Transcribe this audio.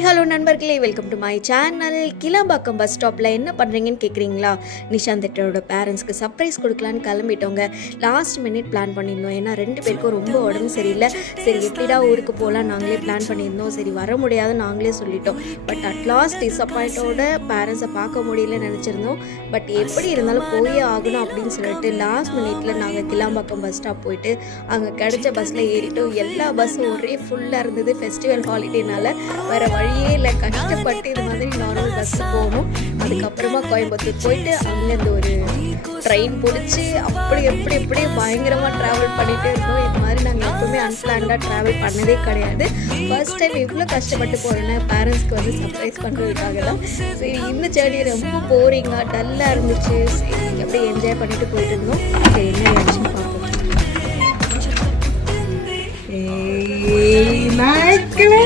Hi hello நண்பர்களே, welcome to my channel. Kilambakkam bus ஸ்டாப்பில் என்ன பண்ணுறீங்கன்னு கேட்குறீங்களா? நிஷாந்த் தேட்டரோட பேரண்ட்ஸ்க்கு சர்ப்ரைஸ் கொடுக்கலான்னு கிளம்பிட்டோங்க. லாஸ்ட் மினிட் பிளான் பண்ணியிருந்தோம். ஏன்னா 2 பேருக்கும் ரொம்ப உடம்பு சரியில்லை. சரி எப்படிடா ஊருக்கு போகலாம் நாங்களே பிளான் பண்ணியிருந்தோம். சரி வர முடியாது நாங்களே சொல்லிட்டோம். பட் அட்லாஸ்ட் டிசப்பாயிண்டோட பேரண்ட்ஸை பார்க்க முடியலன்னு நினச்சிருந்தோம். பட் எப்படி இருந்தாலும் போயே ஆகணும் அப்படின்னு சொல்லிட்டு லாஸ்ட் மினிட்ல நாங்கள் கிளாம்பாக்கம் பஸ் ஸ்டாப் போயிட்டு அங்கே கிடைச்ச பஸ்ஸில் ஏறிட்டோம். எல்லா பஸ்ஸும் ஒரே ஃபுல்லாக இருந்தது. ஃபெஸ்டிவல் ஹாலிடேனால வேறு வழியே இல்லை. கஷ்டப்பட்டு இது மாதிரி நார்மல் பஸ்ஸு போகணும். அதுக்கப்புறமா கோயம்புத்தூர் போயிட்டு அங்கேருந்து ஒரு ட்ரெயின் பிடிச்சி எப்படி பயங்கரமாக ட்ராவல் பண்ணிகிட்டே இருந்தோம். இது மாதிரி நாங்கள் எப்பவுமே அன்பிளான்டாக ட்ராவல் பண்ணதே கிடையாது. ஃபர்ஸ்ட் டைம் இவ்வளோ கஷ்டப்பட்டு போகிறேன்னா பேரண்ட்ஸ்க்கு வந்து சர்ப்ரைஸ் பண்ணுறதுக்காக தான். சரி இந்த ஜேர்னி ரொம்ப போரிங்காக டல்லாக இருந்துச்சு. சரி அப்படியே என்ஜாய் பண்ணிட்டு போயிட்டு இருந்தோம். சரி என்ன ஆச்சுன்னு பார்ப்போம். நாட்களே